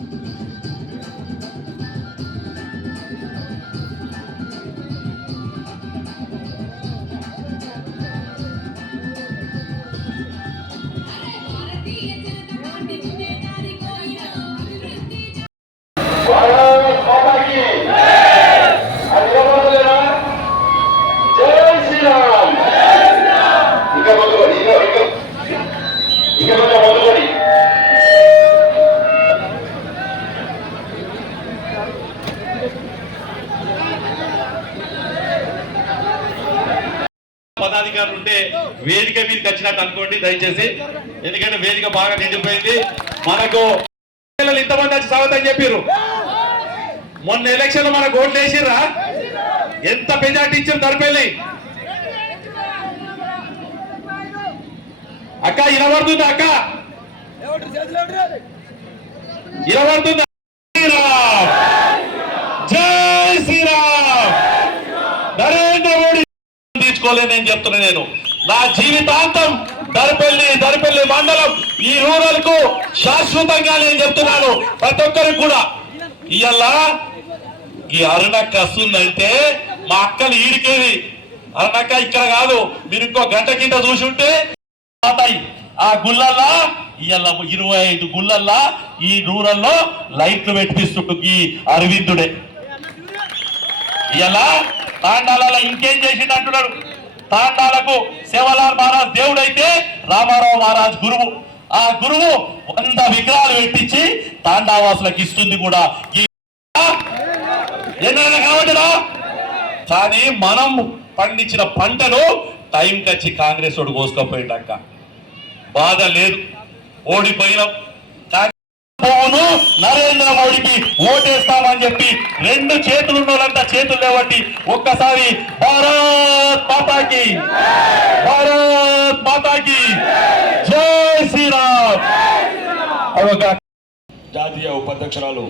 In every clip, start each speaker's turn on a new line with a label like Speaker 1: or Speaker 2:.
Speaker 1: 誰?
Speaker 2: పదాధికారులు ఉంటే వేదిక మీదకి వచ్చినట్టు అనుకోండి దయచేసి. ఎందుకంటే వేదిక బాగా నిండిపోయింది. మనకు ఇంతమంది వచ్చి స్వాగతం చెప్పారు మొన్న ఎలక్షన్లో మనకు ఓట్లు వేసిర్రా? ఎంత మెజార్టీ ఇచ్చారు తరపెళ్ళి అక్క ఇనబడుతుంది అక్క? ఇనబడుతుంది శ్రీరామ్ జై శ్రీరామ్ నరేంద్ర మోడీ తీర్చుకోలేదు నేను చెప్తున్నా నేను. నా జీవితాంతం దరిపల్లి దరిపల్లి మండలం ఈ రూరల్కు శాశ్వతంగా నేను చెప్తున్నాను. ప్రతి ఒక్కరికి కూడా. ఇవాళ ఈ అరుణక్క వస్తుందంటే మా అక్కలు ఈడికేది. అరుణక్క ఇక్కడ కాదు మీరు ఇంకో గంట కింద చూసి ఉంటే ఆ గుళ్ళల్లా ఇవాళ ఇరవై ఐదు గుళ్ళల్లా ఈ రూరల్లో లైట్లు పెట్టిస్తుంటు ఈ అరవిందుడే. ఇలా తాండాలలో ఇంకేం చేసిండు అంటున్నాడు? తాండాలకు సేవలాల్ మహారాజ్ దేవుడైతే రామారావు మహారాజ్ గురువు. ఆ గురువు వంద విగ్రహాలు పెట్టించి తాండావాసులకు ఇస్తుంది కూడా. ఈ ఎన్నైనా కానీ మనం పండించిన పంటను టైం కచ్చి కాంగ్రెస్ వాడు కోసుకపోయిండక్క బాధ లేదు. ఓడిపోయినాం. కానీ నరేంద్ర మోడీకి ఓటేస్తామని చెప్పి రెండు చేతులు ఉన్నోళ్ళంతా చేతులు లేవట్టి ఒక్కసారి భారత్ మాతాకి. భారత్ మాతాకి. జై శ్రీరామ్. అదొక
Speaker 3: జాతీయ ఉపాధ్యక్షురాలు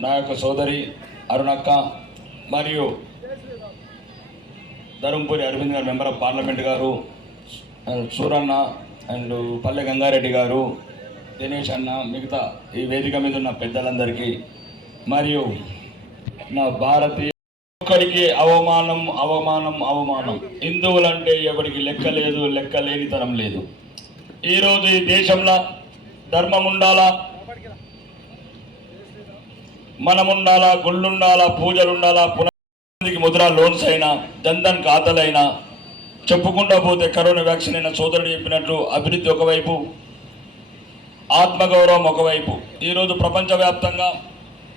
Speaker 3: నా యొక్క సోదరి అరుణక్క మరియు Dharmapuri Arvind garu member of parliament garu and Suranna and Palle Gangareddy garu Dinesh అన్న మిగతా ఈ వేదిక మీద ఉన్న పెద్దలందరికీ మరియు నా భారతీయ ఒక్కడికి అవమానం అవమానం అవమానం. హిందువులంటే ఎవరికి లెక్క లేదు లెక్క లేనితనం లేదు. ఈరోజు ఈ దేశంలో ధర్మం ఉండాలా? మనం ఉండాలా? గుళ్ళుండాలా పూజలుండాలా ఉండాలా? ముద్ర లోన్స్ అయినా జన్ధన్ ఖాతాలైనా చెప్పుకుంటా పోతే కరోనా వ్యాక్సిన్ అయిన సోదరుడు చెప్పినట్లు అభివృద్ధి ఒకవైపు ఆత్మగౌరవం ఒకవైపు. ఈరోజు ప్రపంచవ్యాప్తంగా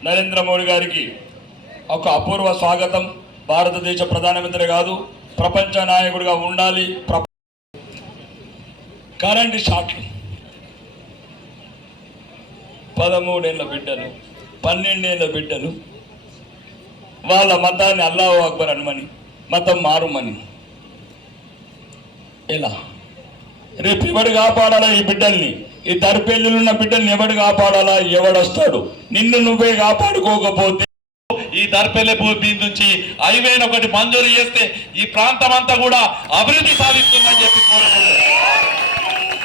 Speaker 3: నరేంద్ర మోడీ గారికి ఒక అపూర్వ స్వాగతం. భారతదేశ ప్రధానమంత్రి కాదు ప్రపంచ నాయకుడిగా ఉండాలి. ప్ర కరెంట్ షాట్లు పదమూడేళ్ళ బిడ్డలు పన్నెండేళ్ళ బిడ్డలు వాళ్ళ మతాన్ని అల్లాహు అక్బర్ అనమని మతం మారుమని. ఎలా? రేపు ఎవడు కాపాడాలా ఈ బిడ్డల్ని? ఈ దరిపెల్లున్న బిడ్డల్ని ఎవడు కాపాడాలా? ఎవడొస్తాడు? నిన్ను నువ్వే కాపాడుకోకపోతే
Speaker 2: ఈ దర్పెల్లె భూమి నుంచి హైవేని ఒకటి మంజూరు చేస్తే ఈ ప్రాంతం అంతా కూడా అభివృద్ధి సాధిస్తుందని చెప్పి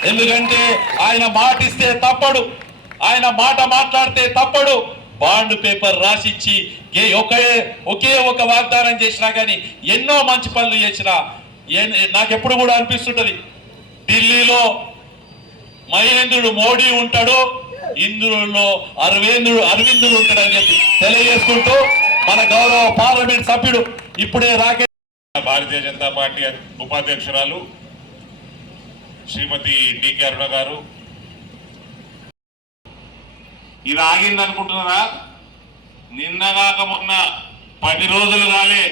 Speaker 2: ఎందుకంటే ఆయన మాట ఇస్తే తప్పడు. ఆయన మాట మాట్లాడితే తప్పడు. బాండ్ పేపర్ రాసిచ్చి ఏ- ఒకే ఒకే ఒక వాగ్దానం చేసినా కానీ ఎన్నో మంచి పనులు చేసినా నాకెప్పుడు కూడా అనిపిస్తుంటది. ఢిల్లీలో మహేంద్రుడు మోడీ ఉంటాడు ఇంద్రుల్లో అరవేంద్రుడు అరవిందుడు ఉంటాడని చెప్పి తెలియజేసుకుంటూ మన గౌరవ పార్లమెంట్ సభ్యుడు ఇప్పుడే రాకే
Speaker 4: భారతీయ జనతా పార్టీ ఉపాధ్యక్షురాలు శ్రీమతి డికే అరుణ గారు. ఇది ఆగింది అనుకుంటున్నారా? నిన్నగాక మొన్న పది రోజులు కాలే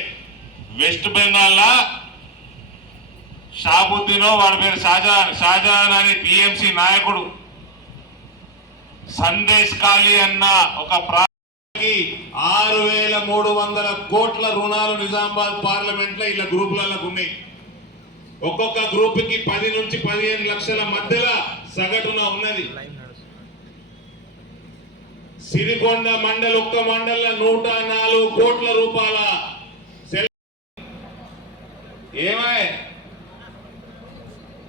Speaker 4: వెస్ట్ బెంగాల్లో షాబుద్దీన్ వాడి పేరు షాజహాన్. షాజహాన్ అనే టిఎంసి నాయకుడు. సందేశ్ ఖాళీ అన్న ఒక ప్రాంతానికి ఆరు వేల మూడు వందల కోట్ల రుణాలు నిజామాబాద్ పార్లమెంట్లో ఇలా గ్రూపులలో ఉన్నాయి. ఒక్కొక్క గ్రూప్కి పది నుంచి పదిహేను లక్షల మధ్యలో సగటున ఉన్నది. సిరికొండ మండలి ఒక్క మండల నూట నాలుగు కోట్ల రూపాయల సెల్ ఏమాయ్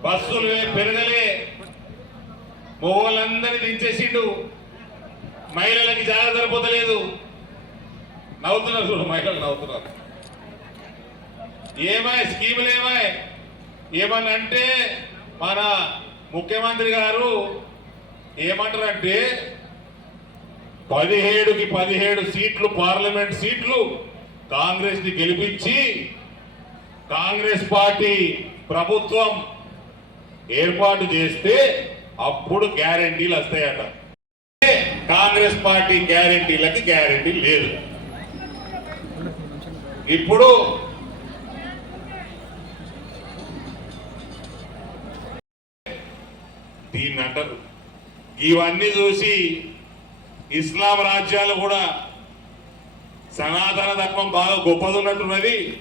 Speaker 4: బస్సులు పెరగలే. మొగోళ్ళందరినీ దించేసిండు. మహిళలకి జాగ్రత్త సరిపోతలేదు. నవ్వుతున్నారు చూడు మహిళలు నవ్వుతున్నారు. ఏమాయి స్కీములు ఏమాయి? ఏమని అంటే మన ముఖ్యమంత్రి గారు ఏమంటారంటే పదిహేడుకి పదిహేడు సీట్లు పార్లమెంట్ సీట్లు కాంగ్రెస్ని గెలిపించి కాంగ్రెస్ పార్టీ ప్రభుత్వం ఏర్పాటు చేస్తే అప్పుడు గ్యారంటీలు వస్తాయట. కాంగ్రెస్ పార్టీ గ్యారంటీలకి గ్యారంటీ లేదు. ఇప్పుడు దీన్ని అంటారు. ఇవన్నీ చూసి ఇస్లాం రాజ్యాలు కూడా సనాతన ధర్మం బాగా గొప్పది ఉన్నట్టున్నది.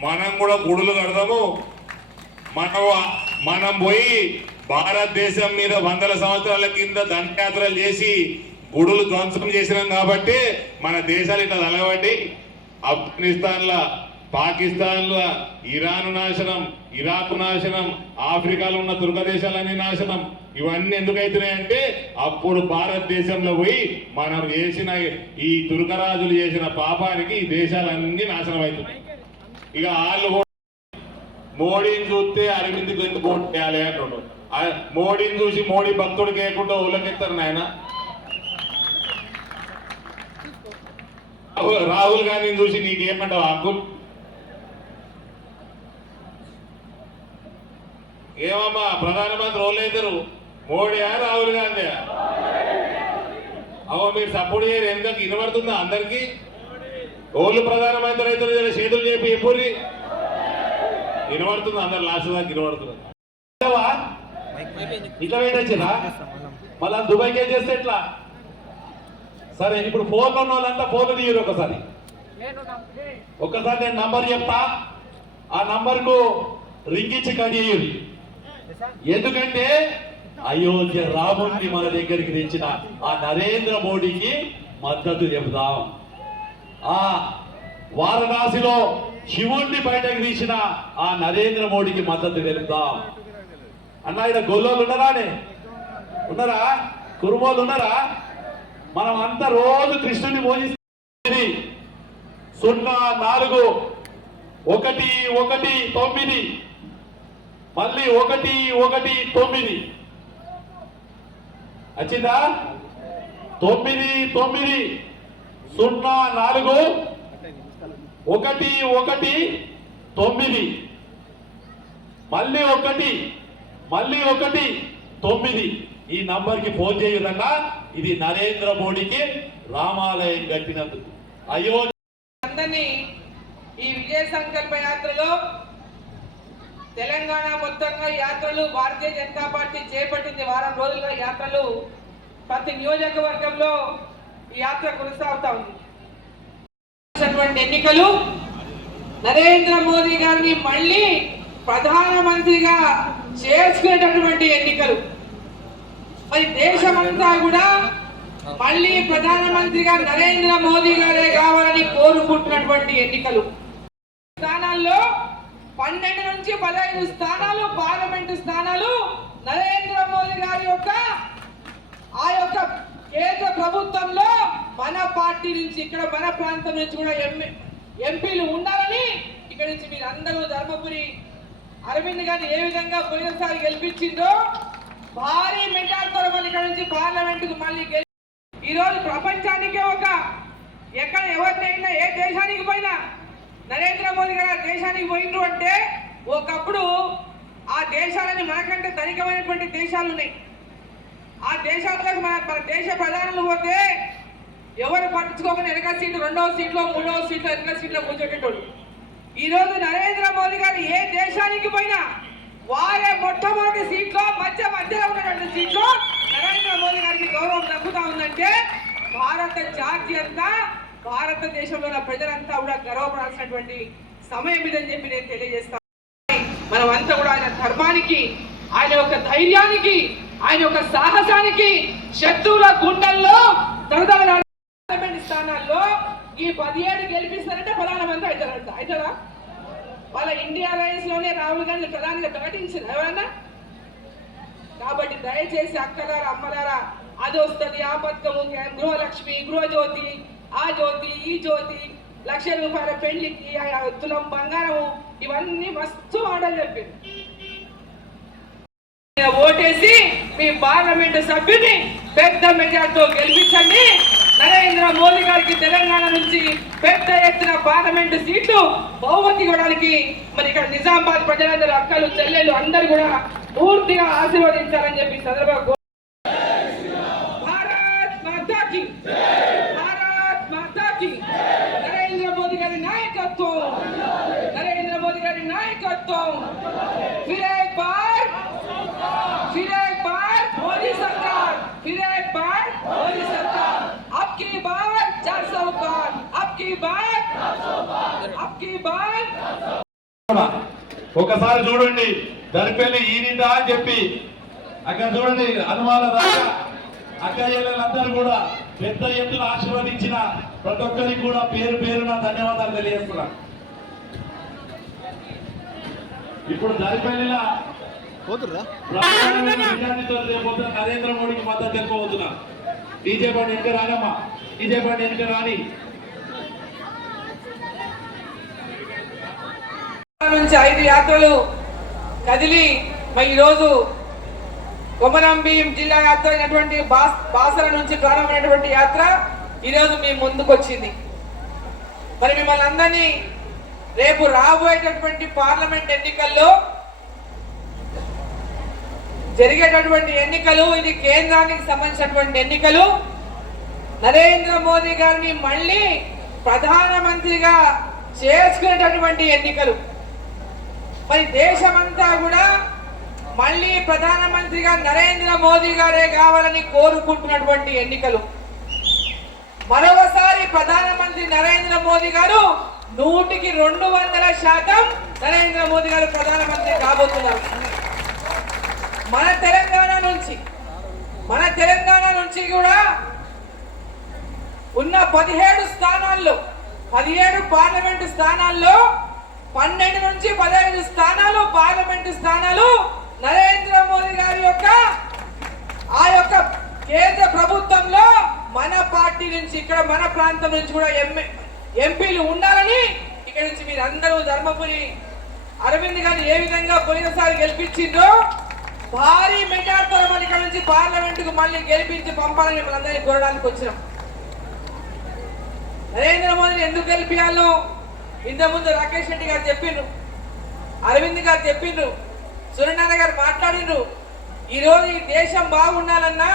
Speaker 4: మనం కూడా గుడులు కడదాము మనం మనం పోయి భారతదేశం మీద వందల సంవత్సరాల కింద దండయాత్రలు చేసి గుడులు ధ్వంసం చేసినాం కాబట్టి మన దేశాలు ఇట్లా తలగబట్టి ఆఫ్ఘనిస్తాన్లో పాకిస్తాన్లో ఇరాన్ నాశనం ఇరాక్ నాశనం ఆఫ్రికాలో ఉన్న తుర్క దేశాలన్నీ నాశనం. ఇవన్నీ ఎందుకైతున్నాయంటే అప్పుడు భారతదేశంలో పోయి మనం చేసిన ఈ తుర్కరాజులు చేసిన పాపానికి ఈ దేశాలన్నీ నాశనం అవుతున్నాయి ఇక వాళ్ళు మోడీని చూస్తే అరవింద్ ఎందుకు ఓటు వేయాలి అంటుండ్రు మోడీని చూసి మోడీ భక్తుడు కేయకుండా ఉల్లకెత్తారు నాయన? రాహుల్- రాహుల్ గాంధీని చూసి నీకేమంటావు అంకుల్? ఏమమ్మా ప్రధానమంత్రి వాళ్ళు మోడీయా రాహుల్ గాంధీ అవ్వ మీరు సపోర్ట్ చేయరు. ఎందుకు వినబడుతుందా అందరికీ? ఓళ్ళు ప్రధానమంత్రి రైతులు చేతులు చెప్పి ఎప్పుడు? వినబడుతుంది అందరు లాస్ట్ దాకా వినబడుతుంది.
Speaker 1: ఇట్లా పెట్టొచ్చిరా మళ్ళా దుబాయ్కి ఏం చేస్తే ఎట్లా సరే ఇప్పుడు ఫోన్లో ఉన్న వాళ్ళంతా ఫోన్ తీయరు ఒకసారి. ఒకసారి నేను నంబర్ చెప్తా. ఆ నంబర్కు రింగ్ ఇచ్చి కడియ్యూరి ఎందుకంటే అయోధ్య రాముడిని మన దగ్గరికి తెచ్చిన ఆ నరేంద్ర మోడీకి మద్దతు చెబుదాం. ఆ వారణాసిలో శివుణ్ణి బయటకు తీసిన ఆ నరేంద్ర మోడీకి మద్దతు తెలుపుదాం. అన్న ఇక్కడ గొల్లోళ్ళు ఉన్నారానే? ఉన్నారా? కురుమోళ్ళు ఉన్నారా? మనం అంతా రోజు కృష్ణుని మోజిస్తుంది సున్నా నాలుగు ఒకటి ఒకటి తొమ్మిది. మళ్ళీ ఒకటి ఒకటి తొమ్మిది. వచ్చిందా తొమ్మిది తొమ్మిది. సున్నా నాలుగు ఒకటి ఒకటి తొమ్మిది. మళ్ళీ ఒకటి మళ్ళీ ఒకటి తొమ్మిది. ఈ నంబర్కి ఫోన్ చేయదన్నా ఇది నరేంద్ర మోడీకి రామాలయం కట్టినందుకు. అయ్యో.
Speaker 5: అందరినీ ఈ విజయ సంకల్ప యాత్రలో తెలంగాణ మొత్తంగా యాత్రలు భారతీయ జనతా పార్టీ చేపట్టింది వారం రోజులుగా యాత్రలు. ప్రతి నియోజకవర్గంలో ఈ యాత్ర కొనసాగుతా ఉంది. ఎన్నికలు నరేంద్ర మోదీ గారిని మళ్ళీ ప్రధానమంత్రిగా చేసుకునేటటువంటి ఎన్నికలు. మరి దేశమంతా కూడా మళ్ళీ ప్రధానమంత్రిగా నరేంద్ర మోదీ గారే కావాలని కోరుకుంటున్నటువంటి ఎన్నికలు. స్థానాల్లో పన్నెండు నుంచి పదహైదు స్థానాలు పార్లమెంటు స్థానాలు నరేంద్ర మోదీ గారి యొక్క ఆ యొక్క కేంద్ర ప్రభుత్వంలో మన పార్టీ నుంచి ఇక్కడ మన ప్రాంతం నుంచి కూడా ఎంపీ ఎంపీలు ఉండాలని ఇక్కడ నుంచి మీరు అందరూ ధర్మపురి అరవింద్ గారిని ఏ విధంగా పోయినసారి గెలిపించిందో భారీ మెజార్టీతో మళ్ళీ ఇక్కడ నుంచి పార్లమెంటుకు మళ్ళీ గెలి ఈరోజు ప్రపంచానికే ఒక ఎక్కడ ఎవరినైనా ఏ దేశానికి పోయినా నరేంద్ర మోదీ గారు ఆ దేశానికి పోయిండ్రు అంటే ఒకప్పుడు ఆ దేశాలని మనకంటే ధనికమైనటువంటి దేశాలు ఉన్నాయి. ఆ దేశాలకు మన దేశ ప్రధానులు పోతే ఎవరు పట్టించుకోకుండా వెనక సీట్లు రెండవ సీట్లో మూడవ సీట్లో వెనక సీట్లో కూర్చోటోళ్ళు ఈ రోజు నరేంద్ర మోదీ గారు ఏ దేశానికి పోయినా వారే మొట్టమొదటి సీట్లో మధ్య మధ్యలో ఉన్నటువంటి సీట్లో నరేంద్ర మోదీ గారికి గౌరవం తగ్గుతా ఉందంటే భారత జాతి అంతా భారతదేశంలో ఉన్న ప్రజలంతా కూడా గర్వపడాల్సినటువంటి సమయం ఇదని చెప్పి నేను తెలియజేస్తాను మనం అంతా కూడా ఆయన ధర్మానికి ఆయన యొక్క ధైర్యానికి ఆయన యొక్క సాహసానికి శత్రువుల గుండెల్లో తరదల పార్లమెంట్ ఈ పదిహేడు గెలిపిస్తారంటే ప్రధానమంత్రి అవుతారంట. అవుతారా వాళ్ళ ఇండియా రైన్స్లోనే రాహుల్ గాంధీ ప్రధానిగా ప్రకటించారు. ఎవరన్నా కాబట్టి దయచేసి అక్కలారా అమ్మలారా అది వస్తుంది ఆ పథకము గృహలక్ష్మి గృహజ్యోతి ఆ జ్యోతి ఈ జ్యోతి లక్ష రూపాయల పెళ్ళికి తులం బంగారము ఇవన్నీ మస్తు ఆడలు చెప్పింది ఓటేసి మీ పార్లమెంటు సభ్యుని పెద్ద మెజార్టీతో గెలిపించండి. నరేంద్ర మోదీ గారికి తెలంగాణ నుంచి పెద్ద ఎత్తున పార్లమెంటు సీట్లు బహుమతి ఇవ్వడానికి మరి ఇక్కడ నిజామాబాద్ ప్రజలందరూ అక్కలు చెల్లెలు అందరూ కూడా పూర్తిగా ఆశీర్వదించాలని చెప్పి సందర్భంగా
Speaker 2: ఒకసారి చూడండి దరిపెల్లి ఈనిందా అని చెప్పి. అక్కడ చూడండి అనుమాన రాక అక్క చెల్లెలందరూ కూడా పెద్ద ఎత్తున ఆశీర్వదించిన ప్రతి ఒక్కరికి కూడా పేరు పేరున ధన్యవాదాలు తెలియజేస్తున్నా. ఇప్పుడు దరిపెల్లిలా నరేంద్ర మోడీకి మద్దతు తెలుపబోతున్నా. డీజే బండి వెనుక రానమ్మా. డీజే బండి వెనుక రాని.
Speaker 5: నుంచి ఐదు యాత్రలు కదిలి మరి ఈరోజు కొమరం భీం జిల్లా యాత్ర అయినటువంటి బాస్ బాసర నుంచి ప్రారంభమైనటువంటి యాత్ర ఈరోజు మీ ముందుకొచ్చింది. మరి మిమ్మల్ని అందరినీ రేపు రాబోయేటటువంటి పార్లమెంట్ ఎన్నికల్లో జరిగేటటువంటి ఎన్నికలు ఇది కేంద్రానికి సంబంధించినటువంటి ఎన్నికలు. నరేంద్ర మోదీ గారిని మళ్ళీ ప్రధానమంత్రిగా చేసుకునేటటువంటి ఎన్నికలు. మరి దేశమంతా కూడా మళ్ళీ ప్రధానమంత్రిగా నరేంద్ర మోదీ గారే కావాలని కోరుకుంటున్నటువంటి ఎన్నికలు. మరోసారి ప్రధానమంత్రి నరేంద్ర మోదీ గారు నూటికి రెండు వందల శాతం నరేంద్ర మోదీ గారు ప్రధానమంత్రి కాబోతున్నారు. మన తెలంగాణ నుంచి మన తెలంగాణ నుంచి కూడా ఉన్న పదిహేడు స్థానాల్లో పదిహేడు పార్లమెంటు స్థానాల్లో పన్నెండు నుంచి పదహైదు స్థానాలు పార్లమెంటు స్థానాలు నరేంద్ర మోదీ గారి యొక్క ఆ యొక్క కేంద్ర ప్రభుత్వంలో మన పార్టీ నుంచి ఇక్కడ మన ప్రాంతం నుంచి కూడా ఎంఏ ఎంపీలు ఉండాలని ఇక్కడ నుంచి మీరు అందరూ ధర్మపురి అరవింద్ గారిని ఏ విధంగా పోయినసారి గెలిపించిందో భారీ మెజార్టీతో మన ఇక్కడ నుంచి పార్లమెంటుకు మళ్ళీ గెలిపించి పంపాలని మనందరినీ కోరడానికి వచ్చినాం. నరేంద్ర మోదీని ఎందుకు గెలిపించాలో ఇంతకుముందు రాకేష్ రెడ్డి గారు చెప్పిండ్రు అరవింద్ గారు చెప్పిండ్రు సూర్యనారాయణ గారు మాట్లాడిండ్రు ఈరోజు ఈ దేశం బాగుండాలన్నా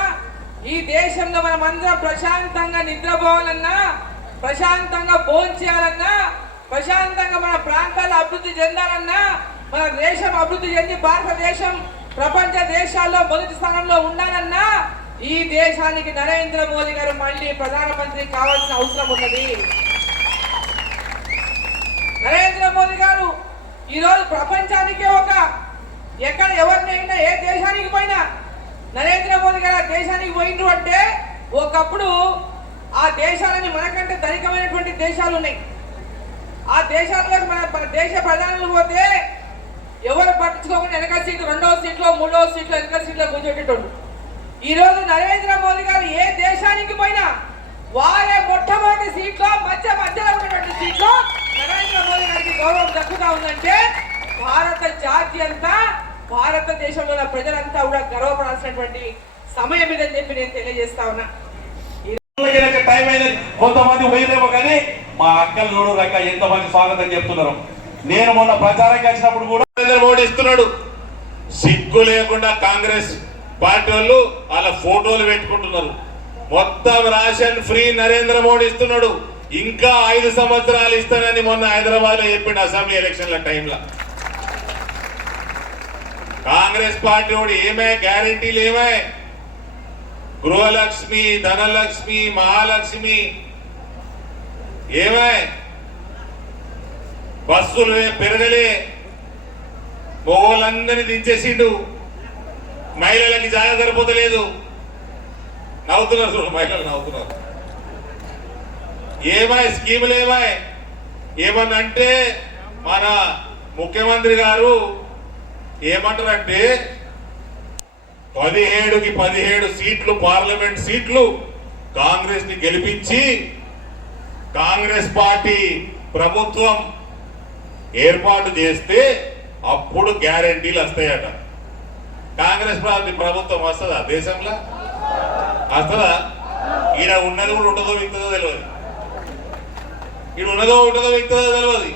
Speaker 5: ఈ దేశంలో మనం అందరం ప్రశాంతంగా నిద్రపోవాలన్నా ప్రశాంతంగా భోజనం చేయాలన్నా ప్రశాంతంగా మన ప్రాంతాలు అభివృద్ధి చెందాలన్నా మన దేశం అభివృద్ధి చెంది భారతదేశం ప్రపంచ దేశాల్లో మొదటి స్థానంలో ఉండాలన్నా ఈ దేశానికి నరేంద్ర మోదీ గారు మళ్ళీ ప్రధానమంత్రి కావాల్సిన అవసరం ఉన్నది. నరేంద్ర మోదీ గారు ఈరోజు ప్రపంచానికే ఒక ఎక్కడ ఎవరినైనా ఏ దేశానికి పోయినా నరేంద్ర మోదీ గారు ఆ దేశానికి పోయిండ్రు అంటే ఒకప్పుడు ఆ దేశాలని మనకంటే ధనికమైనటువంటి దేశాలు ఉన్నాయి. ఆ దేశాల్లో మన మన దేశ ప్రధానులు పోతే ఎవరు పట్టించుకోకుండా వెనక సీట్లు రెండవ సీట్లో మూడవ సీట్లో వెనక సీట్లో కూర్చోటోళ్ళు ఈరోజు నరేంద్ర మోదీ గారు ఏ దేశానికి పోయినా వారే మొట్టమొదటి సీట్లో మధ్య మధ్యలో ఉన్నటువంటి సీట్లో నరేంద్ర మోదీ గారికి గౌరవం దక్కుతా ఉందంటే భారత జాతి అంతా భారతదేశంలో ఉన్న ప్రజలంతా కూడా గర్వపడాల్సినటువంటి సమయం ఇదని చెప్పి నేను తెలియజేస్తా ఉన్నా.
Speaker 2: టైం అయినది. కొంతమంది పోయిరేమో కానీ మా అక్కలు చూడు రక ఎంతమంది స్వాగతం చెప్తున్నారు. నేను మొన్న ప్రచారంకి వచ్చినప్పుడు కూడా
Speaker 4: నరేంద్ర మోడీ ఇస్తున్నాడు. సిగ్గు లేకుండా కాంగ్రెస్ పార్టీ వాళ్ళు వాళ్ళ ఫోటోలు పెట్టుకుంటున్నారు. మొత్తం రాషన్ ఫ్రీ నరేంద్ర మోడీ ఇస్తున్నాడు. ఇంకా ఐదు సంవత్సరాలు ఇస్తానని మొన్న హైదరాబాద్లో చెప్పిండు అసెంబ్లీ ఎలక్షన్ల టైంలో. కాంగ్రెస్ పార్టీ వాడు ఏమే? గ్యారంటీలు ఏమే గృహలక్ష్మి ధనలక్ష్మి మహాలక్ష్మి. ఏమే? బస్సులు పెరగలే. మొగోళ్ళందరినీ దించేసిండు. మహిళలకి జాగ్రత్త సరిపోతలేదు. నవ్వుతున్నారు చూడు మహిళలు నవ్వుతున్నారు. ఏమై స్కీములు ఏమై? ఏమనంటే మన ముఖ్యమంత్రి గారు ఏమంటారంటే పదిహేడుకి పదిహేడు సీట్లు పార్లమెంట్ సీట్లు కాంగ్రెస్ని గెలిపించి కాంగ్రెస్ పార్టీ ప్రభుత్వం ఏర్పాటు చేస్తే అప్పుడు గ్యారంటీలు వస్తాయట. కాంగ్రెస్ పార్టీ ప్రభుత్వం వస్తుందా దేశంలో? వస్తుందా? ఈడ ఉన్నది కూడా ఉంటుందో ఇంతదో తెలియదు. ఇది ఉన్నదో ఉంటుందో వ్యక్తిదో తెలియదు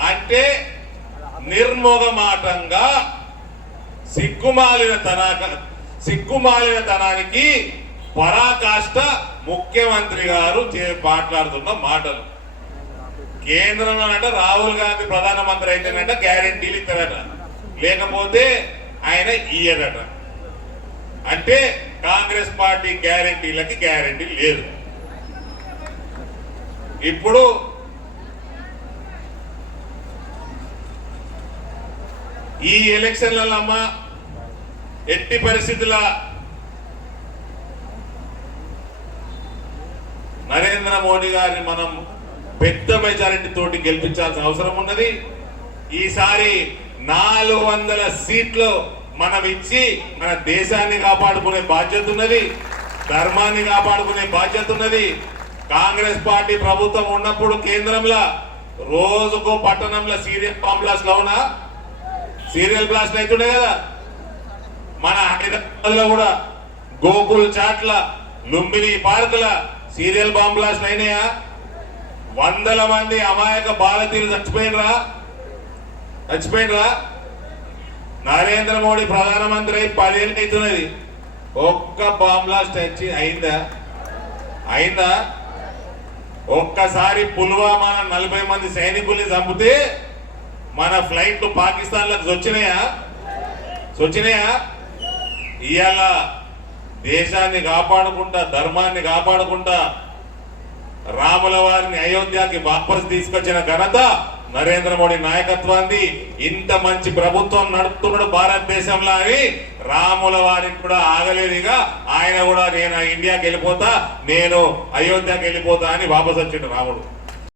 Speaker 4: అంటే నిర్మోగమాటంగా సిగ్గుమాలిన తనాక సిగ్గుమాలిన తనానికి పరాకాష్ట ముఖ్యమంత్రి గారు చే- మాట్లాడుతున్న మాటలు. కేంద్రంలో అంటే రాహుల్ గాంధీ ప్రధానమంత్రి అయితేనంట గ్యారెంటీలు ఇస్తారట. లేకపోతే ఆయన ఇయ్యడట అంటే కాంగ్రెస్ పార్టీ గ్యారెంటీలకి గ్యారంటీ లేదు. ఇప్పుడు ఈ ఎలక్షన్లలో ఎట్టి పరిస్థితుల నరేంద్ర మోడీ గారిని మనం పెద్ద మెజారిటీ తోటి గెలిపించాల్సిన అవసరం ఉన్నది. ఈసారి నాలుగు వందల సీట్లు మనం ఇచ్చి మన దేశాన్ని కాపాడుకునే బాధ్యత ఉన్నది ధర్మాన్ని కాపాడుకునే బాధ్యత ఉన్నది. కాంగ్రెస్ పార్టీ ప్రభుత్వం ఉన్నప్పుడు కేంద్రంలో రోజుకో పట్టణంలో సీరియల్ బాంబ్లాస్ లోనా సీరియల్ బ్లాస్ట్ అవుతుండే కదా. మన హైదరాబాద్లో కూడా గోకుల్ చాట్ల లుంబిని పార్కుల సీరియల్ బాంబ్ బ్లాస్ట్ అయినాయా? వందల మంది అమాయక భారతీయులు చచ్చిపోయినరా? చచ్చిపోయినరా? నరేంద్ర మోడీ ప్రధానమంత్రి అయి పదేళ్ళు అవుతున్నది. ఒక్క బాంబ్ బ్లాస్ట్ వచ్చి అయిందా? అయిందా? ఒక్కసారి పుల్వామా నలభై మంది సైనికుల్ని చంపితే మన ఫ్లైట్లు పాకిస్తాన్లకు వచ్చినాయా వచ్చినాయా ఇవాళ దేశాన్ని కాపాడుకుంటా ధర్మాన్ని కాపాడుకుంటా రాముల వారిని అయోధ్యకి వాపస్ తీసుకొచ్చిన ఘనత నరేంద్ర మోడీ నాయకత్వాన్ని ఇంత మంచి ప్రభుత్వం నడుపుతున్నాడు భారతదేశంలో అని రాముల వారికి కూడా ఆగలేదుగా ఆయన కూడా నేను ఇండియాకి వెళ్ళిపోతా నేను అయోధ్యకి వెళ్ళిపోతా అని వాపసు వచ్చిండు రాముడు.